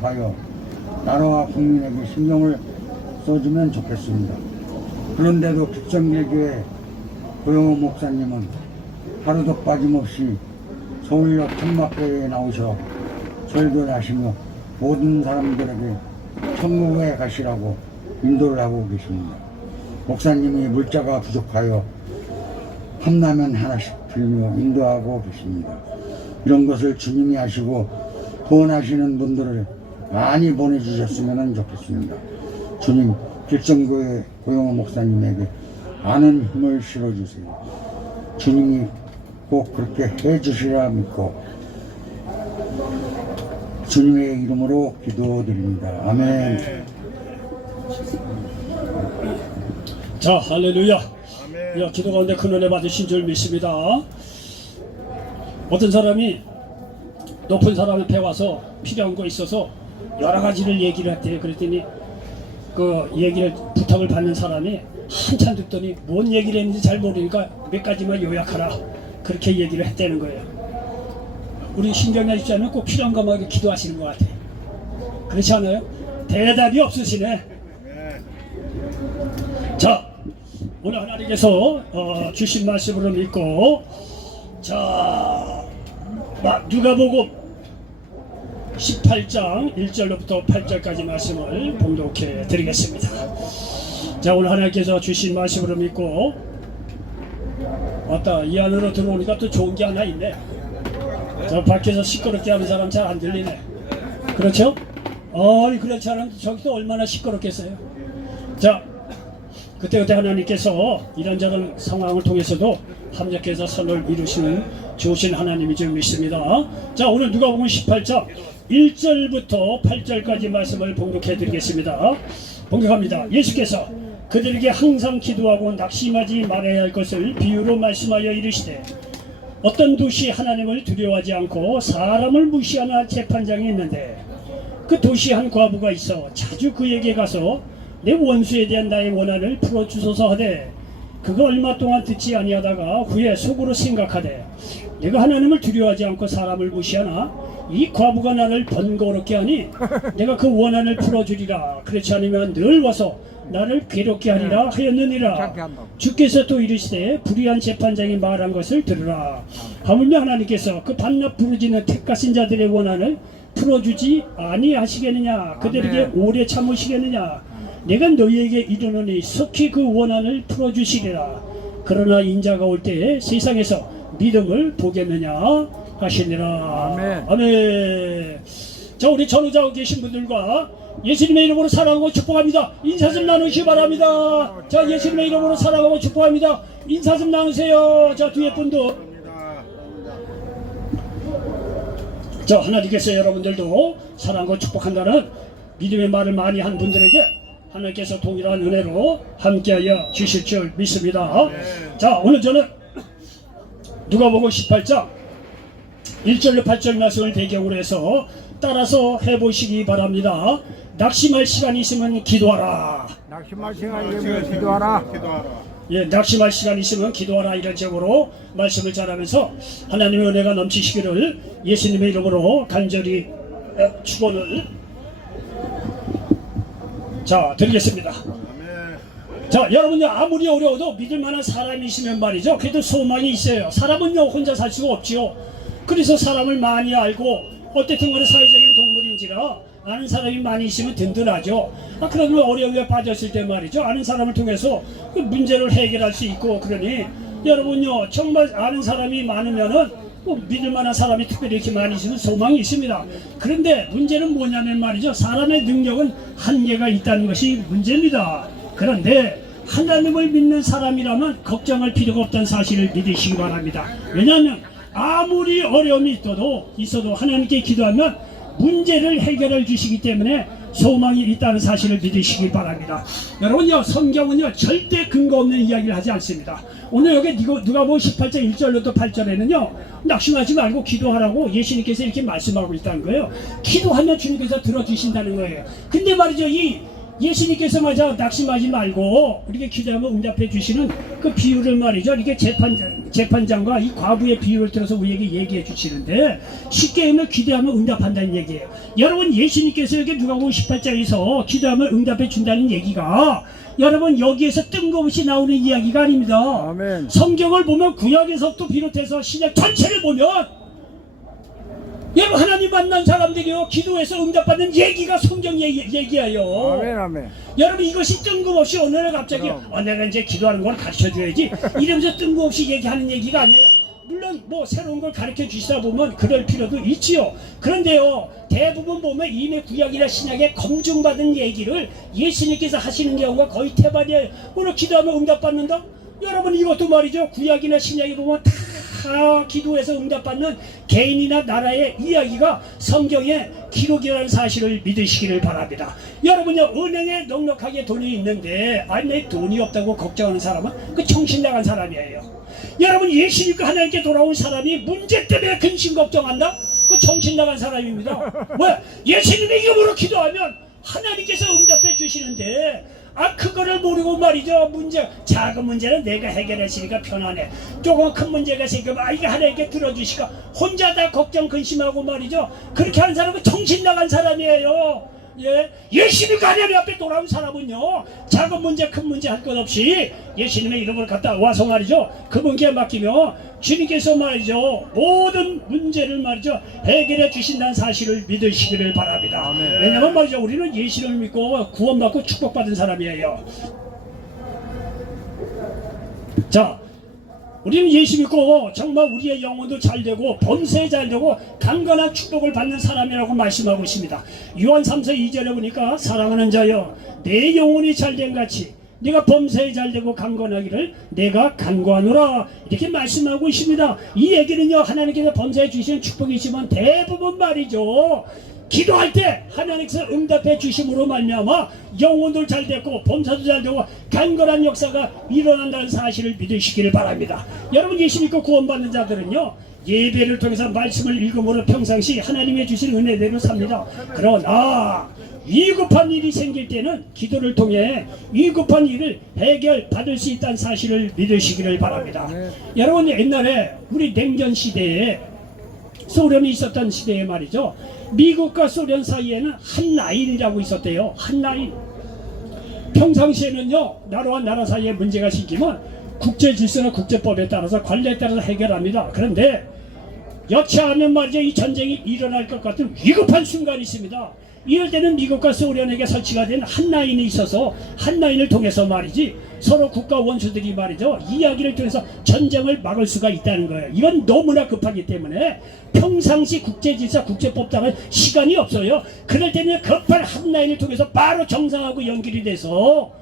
부족하여 나라와 국민에게 신경을 써주면 좋겠습니다. 그런데도 빛성길교회 고영호 목사님은 하루도 빠짐없이 서울역 천막교회에 나오셔 설교를 하시며 모든 사람들에게 천국에 가시라고 인도를 하고 계십니다. 목사님이 물자가 부족하여 컵라면 하나씩 드리며 인도하고 계십니다. 이런 것을 주님이 하시고 후원하시는 분들을 많이 보내주셨으면 좋겠습니다. 주님, 길정교회 고영호 목사님에게 많은 힘을 실어주세요. 주님이 꼭 그렇게 해주시라 믿고 주님의 이름으로 기도드립니다. 아멘. 자, 할렐루야. 기도 가운데 큰 은혜 받으신 줄 믿습니다. 어떤 사람이 높은 사람한테 와서 필요한 거 있어서 여러 가지를 얘기를 했대요. 그랬더니 그 얘기를 부탁을 받는 사람이 한참 듣더니 뭔 얘기를 했는지 잘 모르니까 몇 가지만 요약하라, 그렇게 얘기를 했다는 거예요. 우리 신경나 입장은 꼭 필요한 것만 기도하시는 것 같아요. 그렇지 않아요? 대답이 없으시네. 자, 오늘 하나님께서 주신 말씀으로 믿고, 자, 누가복음 18장 1절로부터 8절까지 말씀을 봉독해 드리겠습니다. 자, 오늘 하나님께서 주신 말씀으로 믿고, 맞다, 이 안으로 들어오니까 또 좋은 게 하나 있네. 저 밖에서 시끄럽게 하는 사람 잘 안 들리네. 그렇죠? 그렇지 않은데 저기도 얼마나 시끄럽겠어요. 자, 그때그때 하나님께서 이런저런 상황을 통해서도 합력해서 선을 이루시는 좋으신 하나님이 좀 믿습니다. 자, 오늘 누가복음 18장 1절부터 8절까지 말씀을 봉독해 드리겠습니다. 봉독합니다. 예수께서 그들에게 항상 기도하고 낙심하지 말아야 할 것을 비유로 말씀하여 이르시되, 어떤 도시 하나님을 두려워하지 않고 사람을 무시하는 재판장이 있는데, 그 도시에 한 과부가 있어 자주 그에게 가서 내 원수에 대한 나의 원한을 풀어주소서 하되, 그가 얼마 동안 듣지 아니하다가 후에 속으로 생각하되, 내가 하나님을 두려워하지 않고 사람을 무시하나 이 과부가 나를 번거롭게 하니 내가 그 원한을 풀어주리라. 그렇지 않으면 늘 와서 나를 괴롭게 하리라 하였느니라. 주께서 또 이르시되, 불의한 재판장이 말한 것을 들으라. 하물며 하나님께서 그 반납 부르짖는 택하신 자들의 원한을 풀어주지 아니하시겠느냐? 그들에게 오래 참으시겠느냐? 내가 너희에게 이르노니 속히 그 원한을 풀어주시리라. 그러나 인자가 올 때에 세상에서 믿음을 보겠느냐 하시니라. 아멘. 아멘. 자, 우리 전후자고 계신 분들과 예수님의 이름으로 사랑하고 축복합니다. 인사 좀 나누시기 바랍니다. 자, 예수님의 이름으로 사랑하고 축복합니다. 인사 좀 나누세요. 자, 뒤에 분도. 자, 하나님께서 여러분들도 사랑하고 축복한다는 믿음의 말을 많이 한 분들에게 하나님께서 동일한 은혜로 함께하여 주실 줄 믿습니다. 자, 오늘 저는 누가복음 18장 1절로 8절 말씀을 배경으로 해서 따라서 해보시기 바랍니다. 낙심할 시간이 있으면 기도하라. 낙심할 시간이 있으면 기도하라. 예, 낙심할 시간이 있으면 기도하라, 이런 제목으로 말씀을 전하면서 하나님의 은혜가 넘치시기를 예수님의 이름으로 간절히 축원을 자 드리겠습니다. 자, 여러분요, 아무리 어려워도 믿을 만한 사람이 있으면 말이죠, 그래도 소망이 있어요. 사람은요 혼자 살 수가 없지요. 그래서 사람을 많이 알고, 어쨌든 간에 사회적인 동물인지라 아는 사람이 많이 있으면 든든하죠. 그러면 어려움에 빠졌을 때 말이죠, 아는 사람을 통해서 그 문제를 해결할 수 있고, 그러니 여러분요, 정말 아는 사람이 많으면은 믿을 만한 사람이 특별히 이렇게 많이 있으면 소망이 있습니다. 그런데 문제는 뭐냐면 말이죠, 사람의 능력은 한계가 있다는 것이 문제입니다. 그런데 하나님을 믿는 사람이라면 걱정할 필요가 없다는 사실을 믿으시기 바랍니다. 왜냐하면 아무리 어려움이 있어도 하나님께 기도하면 문제를 해결해 주시기 때문에 소망이 있다는 사실을 믿으시기 바랍니다. 여러분요, 성경은요 절대 근거 없는 이야기를 하지 않습니다. 오늘 여기 누가복음 18장 1절부터 8절에는요 낙심하지 말고 기도하라고 예수님께서 이렇게 말씀하고 있다는 거예요. 기도하면 주님께서 들어주신다는 거예요. 근데 말이죠, 이 예수님께서 맞아 낙심하지 말고 이렇게 기도하면 응답해 주시는 그 비유를 말이죠. 이렇게 재판장과 이 과부의 비유를 들어서 우리에게 얘기해 주시는데 쉽게 하면 기도하면 응답한다는 얘기예요. 여러분 예수님께서 여기 누가복음 18장에서 기도하면 응답해 준다는 얘기가 여러분 여기에서 뜬금없이 나오는 이야기가 아닙니다. 아멘. 성경을 보면 구약에서부터 비롯해서 신약 전체를 보면 여러분 하나님 만난 사람들이요 기도해서 응답받는 얘기가 성경 얘기예요. 아멘, 아멘. 여러분 이것이 뜬금없이 어느 날 갑자기 내가 이제 기도하는 걸 가르쳐줘야지 이러면서 뜬금없이 얘기하는 얘기가 아니에요. 물론 뭐 새로운 걸 가르쳐 주시다 보면 그럴 필요도 있지요. 그런데요 대부분 보면 이미 구약이나 신약에 검증받은 얘기를 예수님께서 하시는 경우가 거의 대반이에요. 오늘 기도하면 응답받는다? 여러분 이것도 말이죠 구약이나 신약에 보면 다 기도해서 응답받는 개인이나 나라의 이야기가 성경에 기록이라는 사실을 믿으시기를 바랍니다. 여러분요 은행에 넉넉하게 돈이 있는데 아니 내 돈이 없다고 걱정하는 사람은 그 정신 나간 사람이에요. 여러분 예수님과 하나님께 돌아온 사람이 문제 때문에 근심 걱정한다? 그 정신 나간 사람입니다. 왜? 예수님의 이름으로 기도하면 하나님께서 응답해 주시는데 그거를 모르고 말이죠. 작은 문제는 내가 해결하시니까 편하네. 조금 큰 문제가 생기면 이거 하나님께 들어주시까 혼자 다 걱정 근심하고 말이죠. 그렇게 하는 사람은 정신 나간 사람이에요. 예, 예수님과 하나님 앞에 돌아온 사람은요 작은 문제 큰 문제 할 것 없이 예수님의 이름을 갖다 와서 말이죠 그분께 맡기며 주님께서 말이죠 모든 문제를 말이죠 해결해 주신다는 사실을 믿으시기를 바랍니다. 아멘. 왜냐면 말이죠 우리는 예수님을 믿고 구원받고 축복받은 사람이에요. 자 우리는 예수 믿고 정말 우리의 영혼도 잘되고 범사에 잘되고 강건한 축복을 받는 사람이라고 말씀하고 있습니다. 요한 3서 2절에 보니까 사랑하는 자여 내 영혼이 잘된 같이 네가 범사에 잘되고 강건하기를 내가 간구하노라 이렇게 말씀하고 있습니다. 이 얘기는요 하나님께서 범사에 주시는 축복이지만 대부분 말이죠 기도할 때 하나님께서 응답해 주심으로 말미암아 영혼도 잘됐고 범사도 잘되고 강건한 역사가 일어난다는 사실을 믿으시기를 바랍니다. 여러분 예수 믿고 구원받는 자들은요 예배를 통해서 말씀을 읽음으로 평상시 하나님의 주신 은혜대로 삽니다. 그러나 위급한 일이 생길 때는 기도를 통해 위급한 일을 해결받을 수 있다는 사실을 믿으시기를 바랍니다. 여러분 옛날에 우리 냉전 시대에 소련이 있었던 시대에 말이죠 미국과 소련 사이에는 한 라인이라고 있었대요. 한 라인. 평상시에는요 나라와 나라 사이에 문제가 생기면 국제 질서나 국제법에 따라서 관례에 따라서 해결합니다. 그런데 여차하면 말이죠 이 전쟁이 일어날 것 같은 위급한 순간이 있습니다. 이럴 때는 미국과 소련에게 설치가 된 한 라인이 있어서 한 라인을 통해서 말이지 서로 국가 원수들이 말이죠 이야기를 통해서 전쟁을 막을 수가 있다는 거예요. 이건 너무나 급하기 때문에 평상시 국제질서 국제법 따라 시간이 없어요. 그럴 때는 급한 한 라인을 통해서 바로 정상하고 연결이 돼서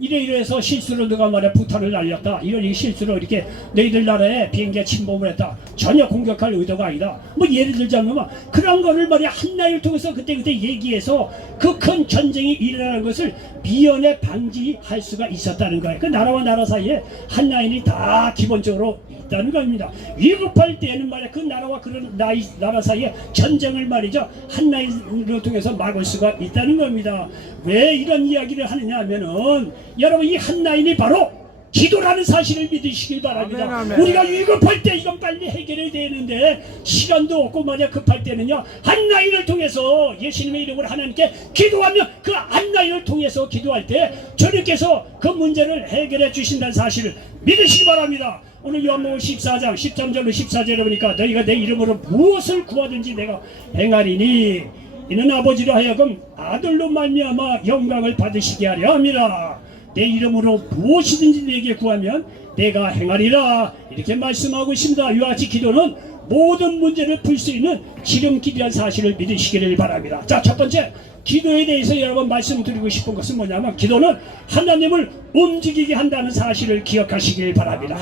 이래서 실수로 누가 말해 부탄을 날렸다 이런 실수로 이렇게 너희들 나라에 비행기가 침범을 했다 전혀 공격할 의도가 아니다 뭐 예를 들자면 그런 거를 말이야 한 라인을 통해서 그때 얘기해서 그 큰 전쟁이 일어나는 것을 미연에 방지할 수가 있었다는 거예요. 그 나라와 나라 사이에 한 라인이 다 기본적으로 있다는 겁니다. 위급할 때는 말이야 그 나라와 그런 나라 사이에 전쟁을 말이죠 한 라인으로 통해서 막을 수가 있다는 겁니다. 왜 이런 이야기를 하느냐 하면은 여러분 이 한 라인이 바로 기도라는 사실을 믿으시길 바랍니다. 아멘, 아멘. 우리가 위급할 때 이건 빨리 해결해야 되는데 시간도 없고 만약 급할 때는요 한 라인을 통해서 예수님의 이름으로 하나님께 기도하면 그 한 라인을 통해서 기도할 때 주님께서 그 문제를 해결해 주신다는 사실을 믿으시기 바랍니다. 오늘 요한복음 14장 13절로 14절에 보니까 너희가 내 이름으로 무엇을 구하든지 내가 행하리니 이는 아버지로 하여금 아들로 말미암아 영광을 받으시게 하려 함이라. 내 이름으로 무엇이든지 내게 구하면 내가 행하리라 이렇게 말씀하고 있습니다. 이와 같이 기도는 모든 문제를 풀 수 있는 지름길이라는 사실을 믿으시기를 바랍니다. 자, 첫 번째 기도에 대해서 여러분 말씀드리고 싶은 것은 뭐냐면 기도는 하나님을 움직이게 한다는 사실을 기억하시길 바랍니다.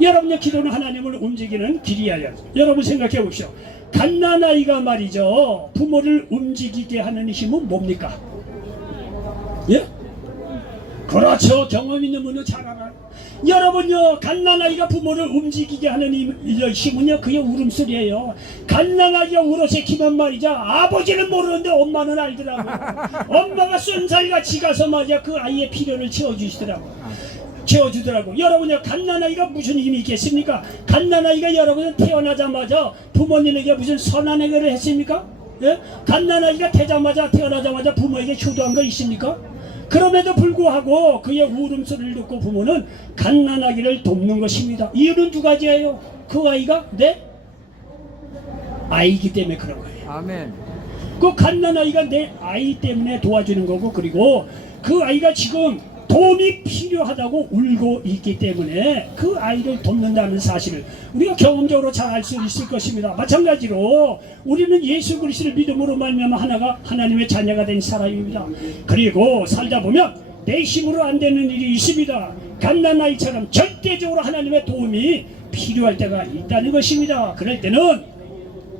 여러분의 기도는 하나님을 움직이는 길이에요. 여러분 생각해 보십시오. 갓난아이가 말이죠 부모를 움직이게 하는 힘은 뭡니까? 예? 그렇죠. 경험 있는 분은 잘 알아요. 여러분요, 갓난아이가 부모를 움직이게 하는 힘은요, 그의 울음소리예요. 갓난아이가 울어서 키면 말이죠, 아버지는 모르는데 엄마는 알더라고. 엄마가 쏜살같이 가서 말이야 그 아이의 필요를 채워주더라고. 여러분요, 갓난아이가 무슨 힘이 있겠습니까? 갓난아이가 여러분은 태어나자마자 부모님에게 무슨 선한 행위를 했습니까? 예? 갓난아이가 태어나자마자 부모에게 효도한 거 있습니까? 그럼에도 불구하고 그의 울음소리를 듣고 부모는 갓난아기를 돕는 것입니다. 이유는 두 가지예요. 그 아이가 내 아이기 때문에 그런 거예요. 아멘. 그 갓난아이가 내 아이 때문에 도와주는 거고, 그리고 그 아이가 지금 도움이 필요하다고 울고 있기 때문에 그 아이를 돕는다는 사실을 우리가 경험적으로 잘 알 수 있을 것입니다. 마찬가지로 우리는 예수 그리스도를 믿음으로 말미암아 하나님의 자녀가 된 사람입니다. 그리고 살다 보면 내 힘으로 안 되는 일이 있습니다. 갓난아이처럼 절대적으로 하나님의 도움이 필요할 때가 있다는 것입니다. 그럴 때는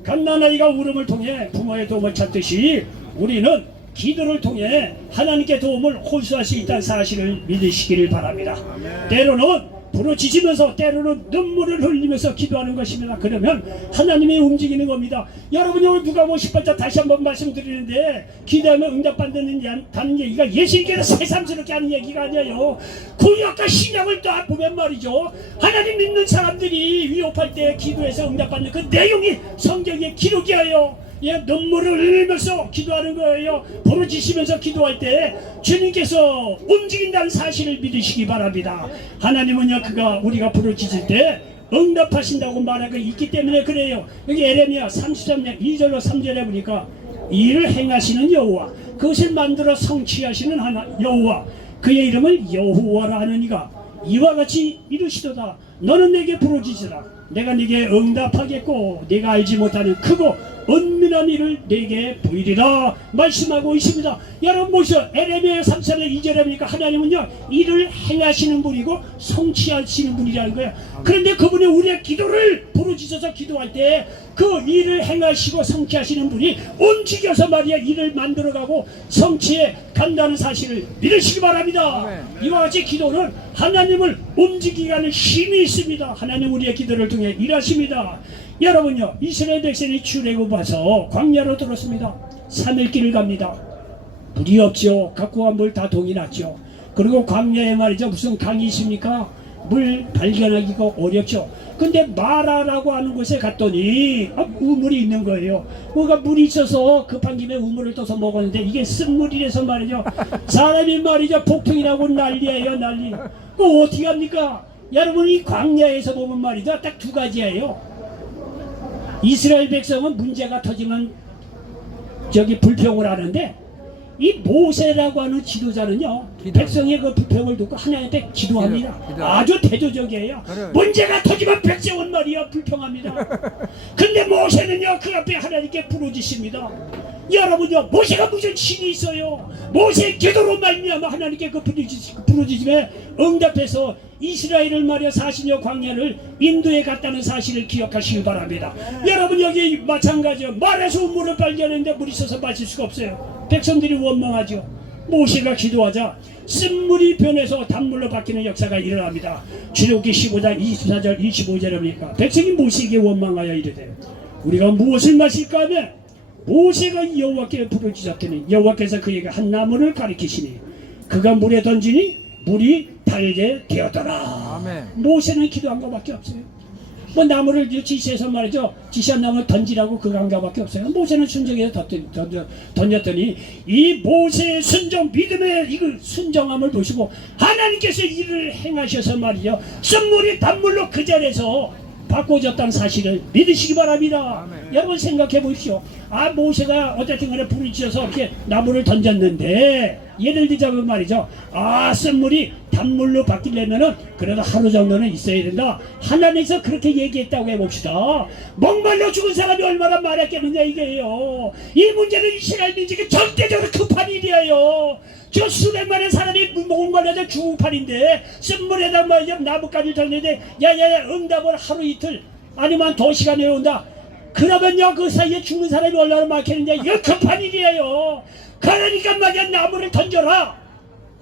갓난아이가 울음을 통해 부모의 도움을 찾듯이 우리는 기도를 통해 하나님께 도움을 호소할 수 있다는 사실을 믿으시기를 바랍니다. 때로는 부르짖으면서, 때로는 눈물을 흘리면서 기도하는 것입니다. 그러면 하나님이 움직이는 겁니다. 여러분이 오늘 누가복음 10장 다시 한번 말씀드리는데, 기도하면 응답받는다는 얘기가 예수님께서 새삼스럽게 하는 얘기가 아니에요. 구약과 신약을 다 보면 말이죠, 하나님 믿는 사람들이 위협할 때 기도해서 응답받는 그 내용이 성경에 기록이에요. 예, 눈물을 흘리면서 기도하는 거예요. 부르짖으면서 기도할 때 주님께서 움직인다는 사실을 믿으시기 바랍니다. 하나님은요, 우리가 부르짖을 때 응답하신다고 말하고 있기 때문에 그래요. 여기 에레미야 33장 2절로 3절에 보니까 이를 행하시는 여호와, 그것을 만들어 성취하시는 여호와, 그의 이름을 여호와라 하느니가 이와 같이 이르시도다. 너는 내게 부르짖으라. 내가 네게 응답하겠고 네가 알지 못하는 크고 은밀한 일을 네게 보이리라 말씀하고 있습니다. 여러분 보시죠. 에레미야 3장의 2절에 보니까 하나님은요, 일을 행하시는 분이고 성취하시는 분이라는 거예요. 그런데 그분이 우리의 기도를 부르짖어서 기도할 때 그 일을 행하시고 성취하시는 분이 움직여서 말이야 일을 만들어가고 성취해 간다는 사실을 믿으시기 바랍니다. 이와 같이 기도는 하나님을 움직이게 하는 힘이 있습니다. 하나님 우리의 기도를 통해 일하십니다. 여러분요, 이스라엘 백성이 출애굽해서 광야로 들었습니다. 3일 길을 갑니다. 물이 없죠. 갖고 간 물 다 동이 났죠. 그리고 광야에 말이죠, 무슨 강이 있습니까? 물 발견하기가 어렵죠. 근데 마라라고 하는 곳에 갔더니 우물이 있는 거예요. 뭐가 물이 있어서 급한 김에 우물을 떠서 먹었는데 이게 쓴물이라서 말이죠, 사람이 말이죠 폭풍이 나고 난리예요, 난리. 그거 어떻게 합니까? 여러분, 이 광야에서 보면 말이죠, 딱 두 가지예요. 이스라엘 백성은 문제가 터지면 불평을 하는데, 이 모세라고 하는 지도자는요, 백성의 그 불평을 듣고 하나님한테 기도합니다. 아주 대조적이에요. 그래. 문제가 터지면 백성은 말이야 불평합니다. 근데 모세는요, 그 앞에 하나님께 부르짖습니다. 여러분요, 모세가 무슨 신이 있어요? 모세의 기도로 말미암아 하나님께 그 부르짖음에 응답해서 이스라엘을 말이야 40여 광야를 인도에 갔다는 사실을 기억하시기 바랍니다. 여러분, 여기 마찬가지요. 말에서 우물을 발견했는데 물이 있어서 마실 수가 없어요. 백성들이 원망하죠. 모세가 기도하자 쓴물이 변해서 단물로 바뀌는 역사가 일어납니다. 출애굽기 15장 24절 25절에 보니까 백성이 모세에게 원망하여 이르되 우리가 무엇을 마실까 하며 모세가 여호와께 부르짖었더니 여호와께서 그에게 한 나무를 가리키시니 그가 물에 던지니 물이 달게 되었더라. 아멘. 모세는 기도한 것밖에 없어요. 뭐 나무를 지시해서 말이죠, 지시한 나무를 던지라고 그거 한 것밖에 없어요. 모세는 순종해서 던졌더니 이 모세의 순종, 믿음의 이 순종함을 보시고 하나님께서 이를 행하셔서 말이죠, 쓴물이 단물로 그 자리에서 바꿔졌다는 사실을 믿으시기 바랍니다. 아멘. 여러분 생각해 보십시오. 모세가 어쨌든 간에 불을 지어서 이렇게 나무를 던졌는데, 예를 들자면 말이죠, 쓴물이 단물로 바뀌려면은 그래도 하루 정도는 있어야 된다. 하나님께서 그렇게 얘기했다고 해봅시다. 목말라 죽은 사람이 얼마나 말했겠느냐 이게요. 이 문제는 이스라엘 민족이 절대적으로 급한 일이에요. 저 수백만의 사람이 목말라서 죽은 판인데 쓴물에다 말이죠, 나뭇가지를 던졌는데 야야야 응답을 하루 이틀 아니면 더 시간이 온다. 그러면요, 그 사이에 죽는 사람이 얼마나 많겠는데 이거 급한 일이에요. 그러니까 말이야 나무를 던져라.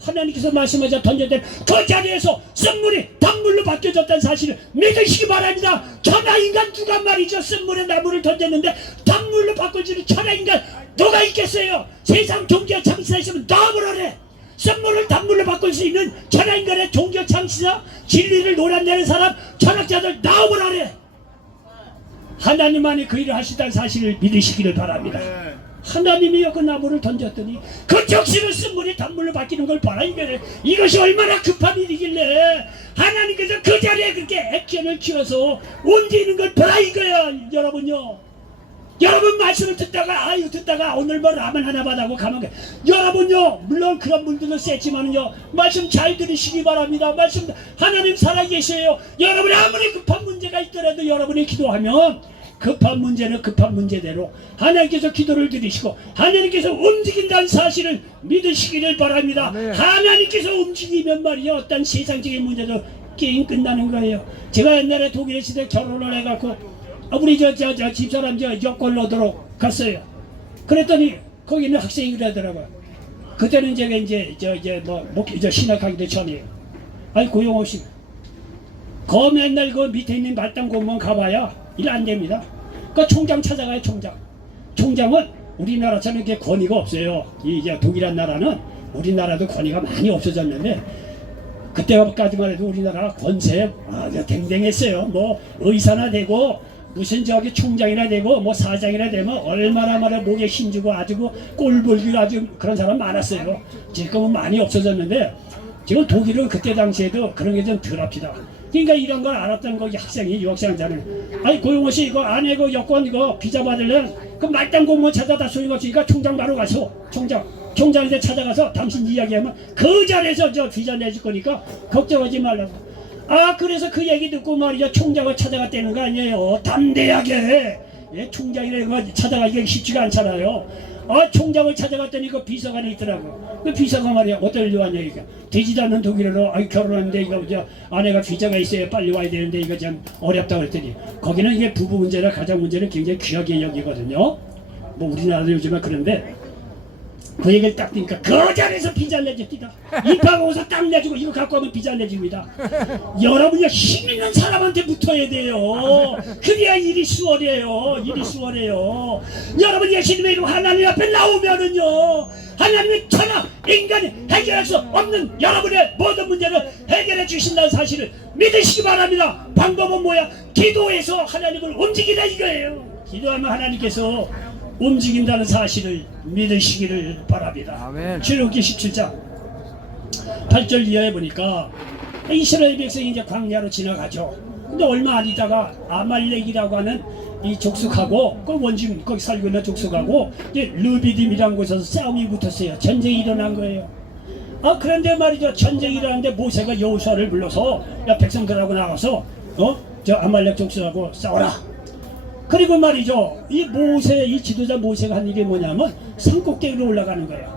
하나님께서 말씀하자 던졌던 그 자리에서 쓴물이 단물로 바뀌어졌다는 사실을 믿으시기 바랍니다. 천하인간 누가 말이죠 쓴물에 나무를 던졌는데 단물로 바꿔지는 천하인간 누가 있겠어요? 세상 종교 창시자 있으면 나무라래. 쓴물을 단물로 바꿀 수 있는 천하인간의 종교 창시자 진리를 논한다는 사람 철학자들 나오라래. 하나님만이 그 일을 하시다는 사실을 믿으시기를 바랍니다. 하나님이여 그 나무를 던졌더니 그 적시는 쓴물이 단물로 바뀌는 걸 봐라. 이것이 얼마나 급한 일이길래 하나님께서 그 자리에 그렇게 액션을 키워서 옮기는 걸 봐라 이거야. 여러분요, 여러분 말씀을 듣다가 오늘 뭐 라면 하나 받아고 가면 돼. 여러분요, 물론 그런 분들도 셌지만요 말씀 잘 들으시기 바랍니다. 말씀 하나님 살아계셔요. 여러분이 아무리 급한 문제가 있더라도 여러분이 기도하면 급한 문제는 급한 문제대로 하나님께서 기도를 들으시고 하나님께서 움직인다는 사실을 믿으시기를 바랍니다. 하나님께서 움직이면 말이야 어떤 세상적인 문제도 게임 끝나는 거예요. 제가 옛날에 독일에 시대 결혼을 해갖고 우리 저 집사람 여권 넣도록 갔어요. 그랬더니 거기 있는 학생이 그러더라고요. 그때는 제가 이제 신학하기도 전이에요. 아니 고용없이 그 맨날 그 밑에 있는 말단 공무원 가봐야 일 안 됩니다. 그 총장 찾아가요. 총장은 우리나라처럼 이렇게 권위가 없어요. 이제 독일한 나라는 우리나라도 권위가 많이 없어졌는데 그때까지만 해도 우리나라가 권세 댕댕했어요. 뭐 의사나 되고 무슨 저기 총장이나 되고 뭐 사장이나 되면 얼마나 목에 힘주고 아주 꼴불기로 아주 그런 사람 많았어요. 지금은 많이 없어졌는데 지금 독일은 그때 당시에도 그런 게 좀 덜합니다. 그러니까 이런 걸 알았던 거기 학생이 유학생자는 아니 고용호 씨 이거 안에 그 여권 이거 비자 받으려면 그 말단 공무원 찾아다 소용없으니까 총장 바로 가서 총장한테 찾아가서 당신 이야기하면 그 자리에서 저 비자 내줄 거니까 걱정하지 말라고. 그래서 그 얘기 듣고 말이죠 총장을 찾아갔다는 거 아니에요. 담대하게 총장이라는 거 찾아가기가 쉽지가 않잖아요. 총장을 찾아갔더니 그 비서관이 있더라고. 그 비서가 말이야 어떤 일로 왔냐 이거 되지도 않는 독일어로 결혼하는데 이거 아내가 비자가 있어야 빨리 와야 되는데 이거 좀 어렵다고 그랬더니 거기는 이게 부부 문제나 가정 문제는 굉장히 귀하게 여기거든요. 뭐 우리나라도 요즘에 그런데 그 얘기를 딱 듣니까 그 자리에서 비자를 내줍니다. 입학하고 오서 딱 내주고 이거 갖고 오면 비자를 내줍니다. 여러분이 힘 있는 사람한테 붙어야 돼요. 그래야 일이 수월해요. 여러분이 예수님의 이름 하나님 앞에 나오면은요 하나님의 천하 인간이 해결할 수 없는 여러분의 모든 문제를 해결해 주신다는 사실을 믿으시기 바랍니다. 방법은 뭐야? 기도해서 하나님을 움직이라 이거예요. 기도하면 하나님께서 움직인다는 사실을 믿으시기를 바랍니다. 출애굽기 17장 8절 이하에 보니까 이스라엘 백성이 이제 광야로 지나가죠. 근데 얼마 안 있다가 아말렉이라고 하는 이 족속하고 그 원주민 거기 살고 있는 족속하고 이제 르비딤이라는 곳에서 싸움이 붙었어요. 전쟁이 일어난 거예요. 그런데 말이죠 전쟁이 일어났는데 모세가 여호수아를 불러서 야 백성들하고 나가서 저 아말렉 족속하고 싸워라. 그리고 말이죠 이 지도자 모세가 한 일이 뭐냐면 산꼭대기로 올라가는 거예요.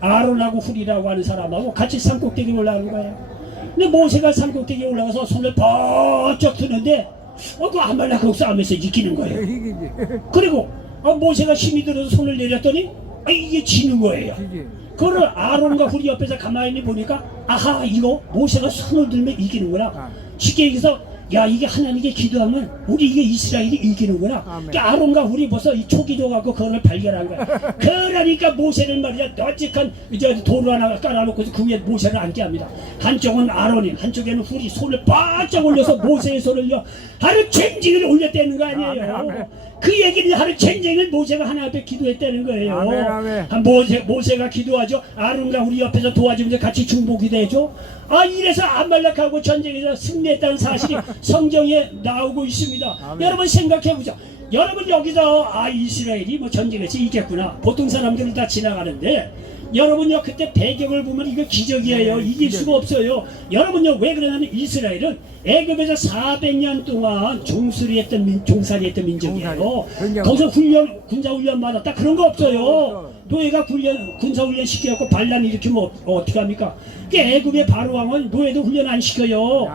아론하고 훌이라고 하는 사람하고 같이 산꼭대기로 올라가는 거예요. 근데 모세가 산꼭대기에 올라가서 손을 번쩍 드는데 그 아말렉하고 싸움에서 이기는 거예요. 그리고 모세가 힘이 들어서 손을 내렸더니 이게 지는 거예요. 그걸 아론과 훌이 옆에서 가만히 보니까 아하 이거 모세가 손을 들면 이기는구나. 쉽게 얘기해서 야 이게 하나님께 기도하면 우리 이게 이스라엘이 이기는구나. 그러니까 아론과 훌이 벌써 이 초기도 갖고 그걸 발견한 거야. 그러니까 모세를 말이야 널찍한 이제 도로 하나 깔아놓고 그 위에 모세를 앉게 합니다. 한쪽은 아론이 한쪽에는 훌이 손을 바짝 올려서 모세의 손을요 하루 쟁쟁이를 올렸다는 거 아니에요. 그 얘기는 하루 쟁쟁이를 모세가 하나님 앞에 기도했다는 거예요. 모세가 기도하죠. 아론과 훌이 옆에서 도와주면서 같이 중보기도해줘. 이래서 아말렉하고 전쟁에서 승리했다는 사실이 성경에 나오고 있습니다. 여러분 생각해보죠. 여러분 여기서 이스라엘이 뭐 전쟁에서 이겼구나. 보통 사람들은 다 지나가는데 여러분요 그때 배경을 보면 이거 기적이에요. 이길 수가 없어요. 여러분요 왜 그러냐면 이스라엘은 애굽에서 400년 동안 종살이했던 민족이에요. 거기서 군사 훈련 받았다 그런 거 없어요. 노예가 군사훈련 시켜갖고 반란 일으키면 어떻게 합니까? 그 애굽의 바로왕은 노예도 훈련 안 시켜요.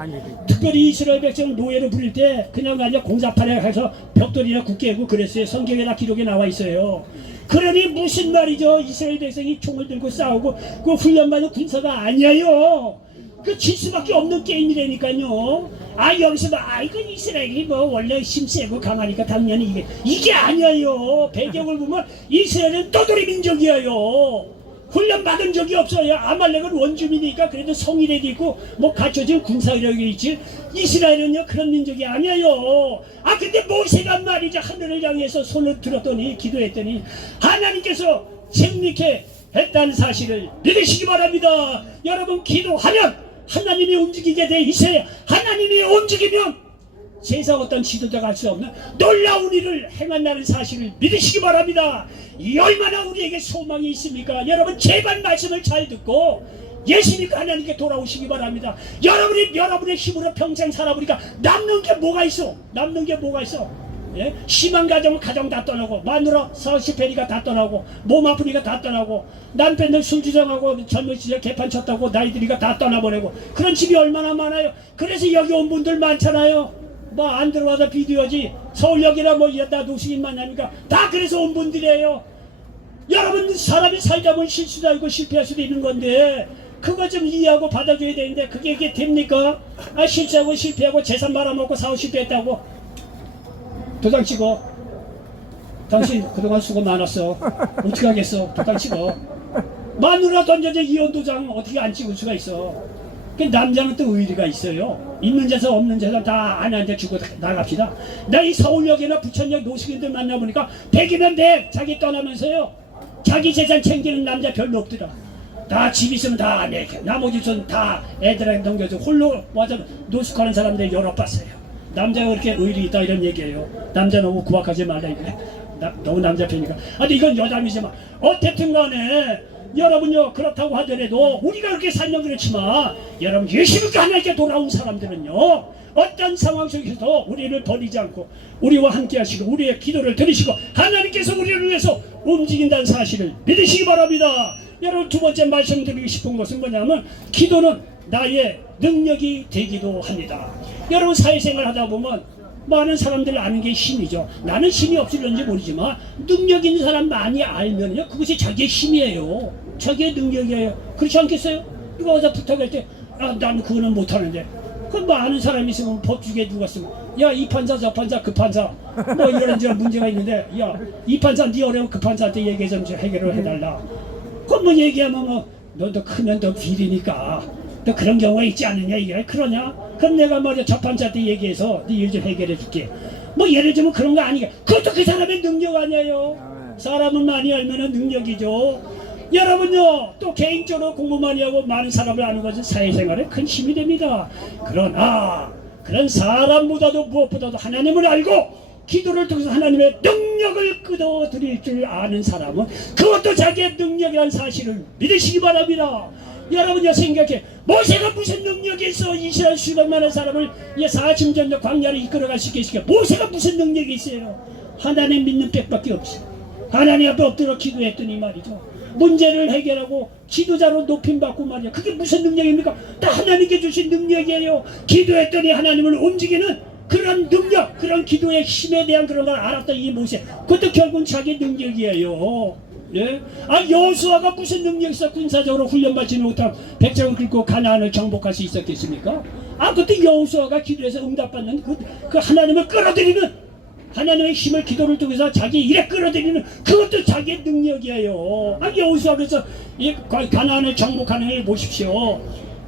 특별히 이스라엘 백성을 노예로 부릴 때 그냥 아니라 공사판에 가서 벽돌이나 굳게고 그랬어요. 성경에 다 기록에 나와 있어요. 그러니 무슨 말이죠? 이스라엘 백성이 총을 들고 싸우고 그 훈련받은 군사가 아니에요. 그 질 수밖에 없는 게임이라니까요. 아 여기서 이거 이스라엘이 뭐 원래 힘세고 강하니까 당연히 이게 아니에요. 배경을 보면 이스라엘은 떠돌이 민족이에요. 훈련받은 적이 없어요. 아말렉은 원주민이니까 그래도 성이라도 있고 뭐 갖춰진 군사력이 있지. 이스라엘은요 그런 민족이 아니에요. 아 근데 모세가 말이죠 하늘을 향해서 손을 들었더니 기도했더니 하나님께서 생리케 했다는 사실을 믿으시기 바랍니다. 여러분 기도하면 하나님이 움직이게 돼 있어요. 하나님이 움직이면 세상 어떤 지도자가 할 수 없는 놀라운 일을 행한다는 사실을 믿으시기 바랍니다. 이 얼마나 우리에게 소망이 있습니까? 여러분 제발 말씀을 잘 듣고 예수님과 하나님께 돌아오시기 바랍니다. 여러분의 힘으로 평생 살아보니까 남는 게 뭐가 있어? 남는 게 뭐가 있어? 예? 심한 가정은 가정 다 떠나고 마누라 사시페리가 다 떠나고 몸 아프니까 다 떠나고 남편들 술주정하고 젊은 시절 개판 쳤다고 나이들이가 다 떠나보내고 그런 집이 얼마나 많아요. 그래서 여기 온 분들 많잖아요. 뭐 안 들어와서 비디오지 서울역이나 뭐 이랬다 노숙인 만나니까 다 그래서 온 분들이에요. 여러분 사람이 살다 보면 실수도 하고 실패할 수도 있는 건데 그거 좀 이해하고 받아줘야 되는데 그게 이게 됩니까? 아 실수하고 실패하고 재산 말아먹고 사업 실패했다고 도장 찍어. 당신 그동안 수고 많았어. 어떻게 하겠어? 도장 찍어. 마누라 던져져 이혼 도장 어떻게 안 찍을 수가 있어? 그 남자는 또 의리가 있어요. 있는 재산 없는 재산 다 아내한테 주고 나갑시다. 나 이 서울역이나 부천역 노숙인들 만나보니까 100이면 100 자기 떠나면서요. 자기 재산 챙기는 남자 별로 없더라. 다 집 있으면 다 아내, 나머지 전 다 애들한테 넘겨줘. 홀로 와서 노숙하는 사람들 여러 봤어요. 남자가 그렇게 의리 있다 이런 얘기예요. 남자 너무 구박하지 말라 이래. 너무 남자 편이니까. 근데 이건 여담이지만 어쨌든 간에 여러분요 그렇다고 하더라도 우리가 그렇게 살면 그렇지만 여러분 예수님께 하나님께 돌아온 사람들은요 어떤 상황 속에서도 우리를 버리지 않고 우리와 함께 하시고 우리의 기도를 들으시고 하나님께서 우리를 위해서 움직인다는 사실을 믿으시기 바랍니다. 여러분 두 번째 말씀드리고 싶은 것은 뭐냐면 기도는 나의 능력이 되기도 합니다. 여러분 사회생활 하다 보면 많은 사람들 아는 게 힘이죠. 나는 힘이 없을런지 모르지만 능력 있는 사람 많이 알면요 그것이 자기의 힘이에요. 자기의 능력이에요. 그렇지 않겠어요? 누가 어디다 부탁할 때 난 그거는 못하는데 그 많은 사람이 있으면 법주기에 누가 쓰면 야 이 판사 저 판사 그 판사 뭐 이런저런 문제가 있는데 야 이 판사 네 어려운 그 판사한테 얘기 좀 해결을 해달라. 그럼 뭐 얘기하면 뭐 너도 크면 더 비리니까 또 그런 경우가 있지 않느냐 이게 그러냐? 그럼 내가 말이야 저 판사한테 얘기해서 네 일 좀 해결해 줄게. 뭐 예를 들면 그런 거 아니게 그것도 그 사람의 능력 아니에요. 사람은 많이 알면 능력이죠. 여러분요 또 개인적으로 공부 많이 하고 많은 사람을 아는 것은 사회생활에 큰 힘이 됩니다. 그러나 그런 사람보다도 무엇보다도 하나님을 알고 기도를 통해서 하나님의 능력을 끌어들일 줄 아는 사람은 그것도 자기의 능력이라는 사실을 믿으시기 바랍니다. 여러분요 생각해 모세가 무슨 능력이 있어 이스라엘 수백 만의 사람을 40년 광야를 이끌어갈 수 있게 모세가 무슨 능력이 있어요? 하나님 믿는 빽밖에 없어. 하나님 앞에 엎드려 기도했더니 말이죠 문제를 해결하고 지도자로 높임받고 말이야 그게 무슨 능력입니까? 다 하나님께 주신 능력이에요. 기도했더니 하나님을 움직이는 그런 능력 그런 기도의 힘에 대한 그런 걸 알았던 이 모세 그것도 결국은 자기 능력이에요. 예? 여호수아가 무슨 능력이 있어? 군사적으로 훈련받지 못한 백성을 긁고 가나안을 정복할 수 있었겠습니까? 그것도 여호수아가 기도해서 응답받는 그 하나님을 끌어들이는 하나님의 힘을 기도를 통해서 자기 일에 끌어들이는 그것도 자기의 능력이에요. 여호수아 그래서 이 가나안을 정복하는 걸 보십시오.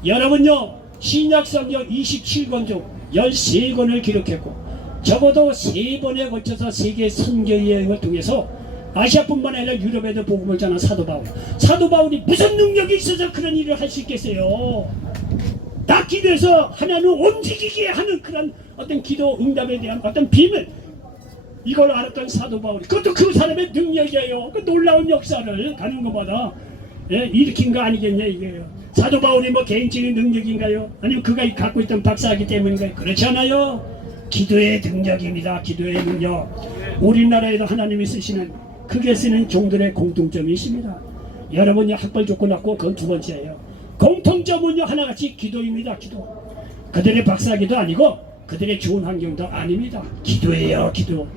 여러분요 신약성경 27권 중 13권을 기록했고 적어도 3번에 걸쳐서 세계 선교여행을 통해서 아시아뿐만 아니라 유럽에도 복음을 전한 사도 바울. 사도 바울이 무슨 능력이 있어서 그런 일을 할 수 있겠어요? 딱 기도해서 하나님을 움직이게 하는 그런 어떤 기도 응답에 대한 어떤 비밀 이걸 알았던 사도 바울이 그것도 그 사람의 능력이에요. 그 놀라운 역사를 가는 것마다 일으킨 거 아니겠냐 이게요. 사도 바울이 뭐 개인적인 능력인가요? 아니면 그가 갖고 있던 박사이기 때문인가요? 그렇지 않아요. 기도의 능력입니다. 기도의 능력. 우리나라에도 하나님이 쓰시는 크게 쓰는 종들의 공통점이 있습니다. 여러분이 학벌 좋고 낮고 그건 두 번째예요. 공통점은요 하나같이 기도입니다. 기도. 그들의 박사기도 아니고 그들의 좋은 환경도 아닙니다. 기도예요. 기도.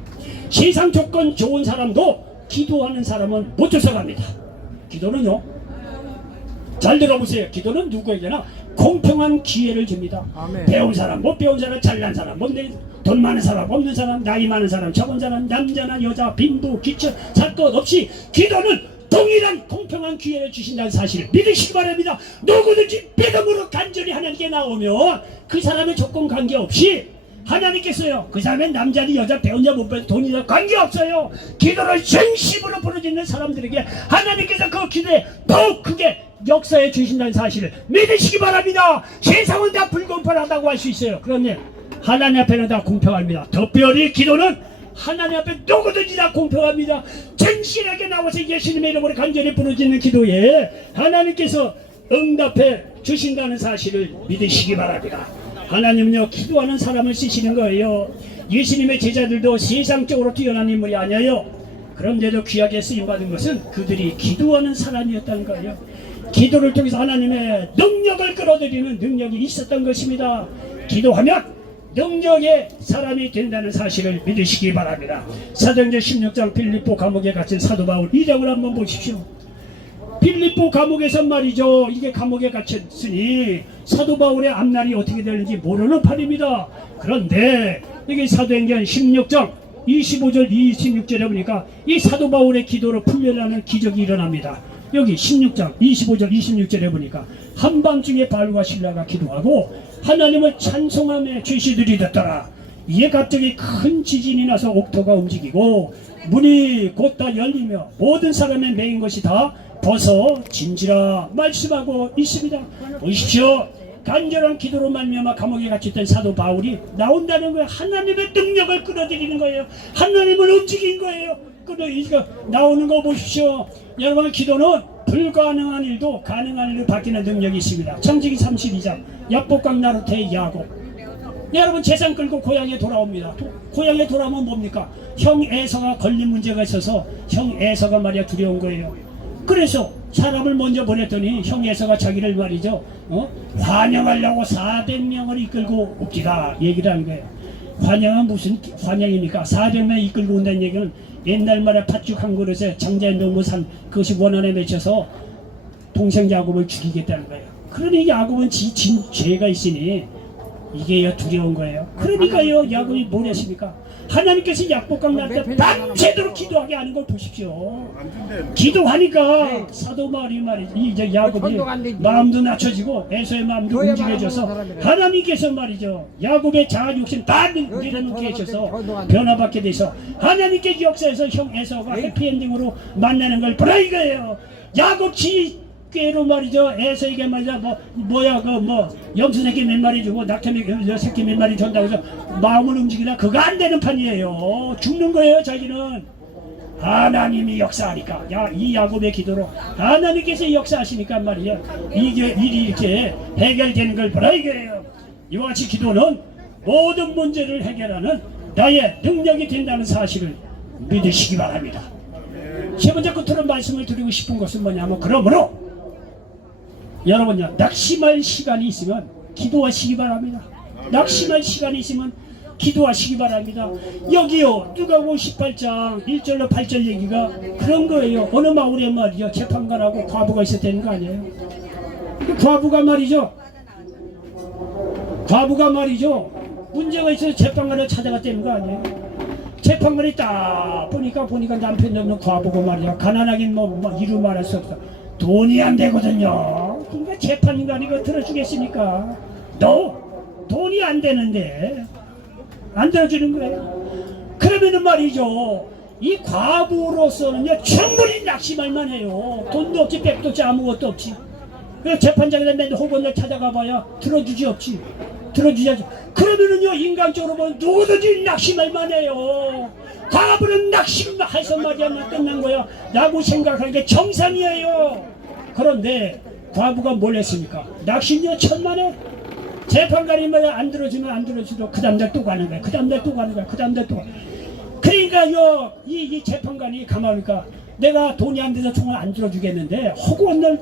세상 조건 좋은 사람도 기도하는 사람은 못 쫓아갑니다. 기도는요, 잘 들어보세요. 기도는 누구에게나 공평한 기회를 줍니다. 아멘. 배운 사람, 못 배운 사람, 잘난 사람, 돈 많은 사람, 없는 사람, 나이 많은 사람, 적은 사람, 남자나 여자, 빈부, 기처, 살 것 없이 기도는 동일한 공평한 기회를 주신다는 사실을 믿으시기 바랍니다. 누구든지 믿음으로 간절히 하나님께 나오면 그 사람의 조건 관계없이 하나님께서요, 그 사람의 남자니 여자, 배운 자, 못 배운 돈이나 관계없어요. 기도를 진심으로 부르짖는 사람들에게 하나님께서 그 기도에 더욱 크게 역사해 주신다는 사실을 믿으시기 바랍니다. 세상은 다 불공평하다고 할 수 있어요. 그런데 하나님 앞에는 다 공평합니다. 특별히 기도는 하나님 앞에 누구든지 다 공평합니다. 진실하게 나와서 예수님의 이름으로 간절히 부르짖는 기도에 하나님께서 응답해 주신다는 사실을 믿으시기 바랍니다. 하나님은요, 기도하는 사람을 쓰시는 거예요. 예수님의 제자들도 세상적으로 뛰어난 인물이 아니에요. 그런데도 귀하게 쓰임받은 것은 그들이 기도하는 사람이었다는 거예요. 기도를 통해서 하나님의 능력을 끌어들이는 능력이 있었던 것입니다. 기도하면 능력의 사람이 된다는 사실을 믿으시기 바랍니다. 사도행전 16장 빌립보 감옥에 갇힌 사도 바울 이력을 한번 보십시오. 빌립보 감옥에서 말이죠, 이게 감옥에 갇혔으니 사도 바울의 앞날이 어떻게 되는지 모르는 판입니다. 그런데 이게 사도행전 16장 25절 26절에 보니까 이 사도 바울의 기도로 풀려나는 기적이 일어납니다. 여기 16장 25절 26절에 보니까 한밤중에 바울과 실라가 기도하고 하나님을 찬송하며 죄시들이 됐더라. 이에 갑자기 큰 지진이 나서 옥토가 움직이고 문이 곧 다 열리며 모든 사람의 매인 것이 다 벗어진지라 말씀하고 있습니다. 보십시오. 간절한 기도로 말미암아 감옥에 갇혔던 사도 바울이 나온다는 거예요. 하나님의 능력을 끌어들이는 거예요. 하나님을 움직인 거예요. 끌어들이니까 나오는 거 보십시오. 여러분, 기도는 불가능한 일도 가능한 일로 바뀌는 능력이 있습니다. 창세기 32장 야복강 나루테의 야곱, 여러분 재산 끌고 고향에 돌아옵니다. 고향에 돌아오면 뭡니까? 형 에서가 걸린 문제가 있어서 형 에서가 말이야 두려운 거예요. 그래서 사람을 먼저 보냈더니 형 에서가 자기를 말이죠, 환영하려고 400명을 이끌고 옵디다 얘기를 하는 거예요. 환영은 무슨 환영입니까? 400명 이끌고 온다는 얘기는 옛날 말에 팥죽 한 그릇에 장자의 너무 산 그것이 원한에 맺혀서 동생 야곱을 죽이겠다는 거예요. 그러니 야곱은 진 죄가 있으니 이게 두려운 거예요. 그러니까요, 야곱이 뭘 했습니까? 하나님께서 야복강 날 때 밤새도록 기도하게 하는 걸 보십시오. 기도하니까 사도 바울이 말이죠, 이제 야곱이 마음도 낮춰지고 에서의 마음도 움직여져서 하나님께서 말이죠, 야곱의 자아 욕심 다 내려놓게 해줘서 변화받게 돼서 하나님께 역사에서 형 에서가 해피엔딩으로 만나는 걸 보라 이거예요. 야곱 로 말이죠, 에서에게 말이죠, 염소 새끼 몇 마리 주고 낙타미 새끼 몇 마리 준다고 해서 마음을 움직이나 그거 안 되는 판이에요. 죽는 거예요. 자기는 하나님이 역사하니까, 이 야곱의 기도로 하나님께서 역사하시니까 말이야, 이게 일이 이렇게 해결되는 걸 보라 이거예요. 이와 같이 기도는 모든 문제를 해결하는 나의 능력이 된다는 사실을 믿으시기 바랍니다. 세 번째 끝으로 말씀을 드리고 싶은 것은 뭐냐면, 그러므로 여러분요, 낙심할 시간이 있으면 기도하시기 바랍니다. 낙심할 시간이 있으면 기도하시기 바랍니다. 여기요, 누가복음 18장 1절로 8절 얘기가 그런 거예요. 어느 마을에 말이죠, 재판관하고 과부가 있었다는 거 아니에요. 그 과부가 말이죠, 문제가 있어서 재판관을 찾아갔다는 거 아니에요. 재판관이 딱 보니까 남편이 없는 과부가 말이야, 가난하긴 이루 말할 수 없어. 돈이 안 되거든요. 그러니까 재판인가 이거 들어주겠습니까? 돈이 안 되는데 안 들어주는 거예요. 그러면은 말이죠, 이 과부로서는요 충분히 낙심할 만해요. 돈도 없지, 백도 없지, 아무것도 없지. 그래서 재판장에다 맨날 호건을 찾아가 봐야 들어주지 없지. 들어주지. 그러면은요, 인간적으로 보면 누구든지 낙심할 만해요. 과부는 낙심해서 말이야 끝난 거야 라고 생각하는 게 정상이에요. 그런데 과부가 뭘 했습니까? 낙심이요 천만에. 재판관이 말이야 안 들어주면 안 들어주도 그 다음날 또 가는 거야. 그 다음날 또 가는 거야. 그 다음날 또. 그러니까 야, 이 재판관이 가만히니까 내가 돈이 안 돼서 총을 안 들어주겠는데 허구한 날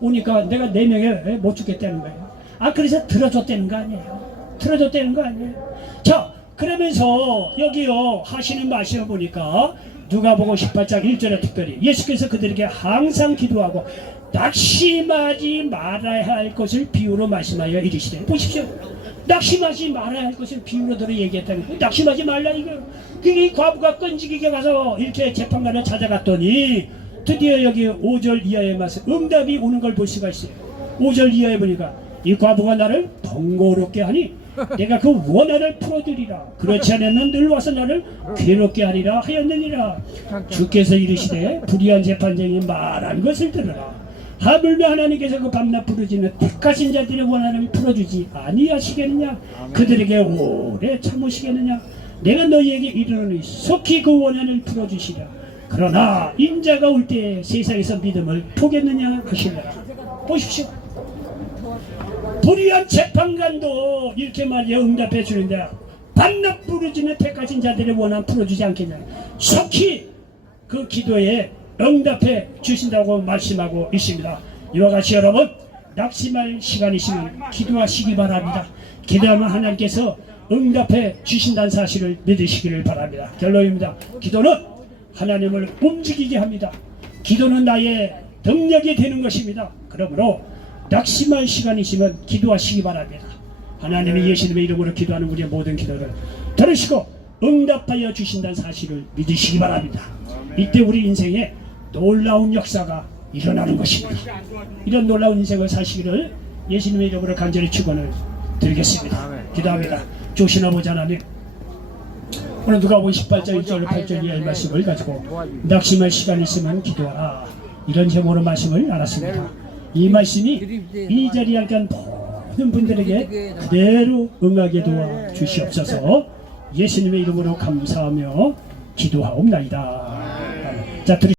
오니까 내가 4명에 못 죽겠다는 거예요. 아, 그래서 들어줬다는 거 아니에요. 들어줬다는 거 아니에요. 자, 그러면서 여기요 하시는 말씀을 보니까 누가복음 18장 1절에 특별히 예수께서 그들에게 항상 기도하고 낙심하지 말아야 할 것을 비유로 말씀하여 이르시되, 보십시오. 낙심하지 말아야 할 것을 비유로 들어 얘기했다는 거예요. 낙심하지 말라 이거. 이 과부가 끈질기게 가서 이렇게 재판관을 찾아갔더니 드디어 여기 5절 이하의 말씀 응답이 오는 걸 볼 수가 있어요. 5절 이하에 보니까 이 과부가 나를 번거롭게 하니 내가 그 원한을 풀어주리라. 그렇지 않으면 늘 와서 나를 괴롭게 하리라 하였느니라. 주께서 이르시되 불의한 재판장이 말한 것을 들으라. 하물며 하나님께서 그 밤낮 부르짖는 택하신 자들의 원한을 풀어주지 아니하시겠느냐. 그들에게 오래 참으시겠느냐. 내가 너희에게 이르노니 속히 그 원한을 풀어주시라. 그러나 인자가 올 때 세상에서 믿음을 보겠느냐 하시니라. 보십시오. 불의한 재판관도 이렇게 말이야 응답해 주는데 밤낮 부르짖는 택하신 자들의 원한 풀어주지 않겠냐. 속히 그 기도에 응답해 주신다고 말씀하고 있습니다. 이와 같이 여러분 낙심할 시간이시면 기도하시기 바랍니다. 기도하면 하나님께서 응답해 주신다는 사실을 믿으시기를 바랍니다. 결론입니다. 기도는 하나님을 움직이게 합니다. 기도는 나의 능력이 되는 것입니다. 그러므로 낙심할 시간이시면 기도하시기 바랍니다. 하나님이 예수님의 이름으로 기도하는 우리의 모든 기도를 들으시고 응답하여 주신다는 사실을 믿으시기 바랍니다. 이때 우리 인생에 놀라운 역사가 일어나는 것입니다. 이런 놀라운 인생을 사시기를 예수님의 이름으로 간절히 축원을 드리겠습니다. 기도합니다. 조신 아버지 하나님, 오늘 누가복음 18장 1절 8절 이하의 말씀을 가지고 낙심할 시간이 있으면 기도하라, 이런 제목으로 말씀을 알았습니다. 이 말씀이 이 자리에 앉은 모든 분들에게 그대로 응하게 도와 주시옵소서. 예수님의 이름으로 감사하며 기도하옵나이다. 자,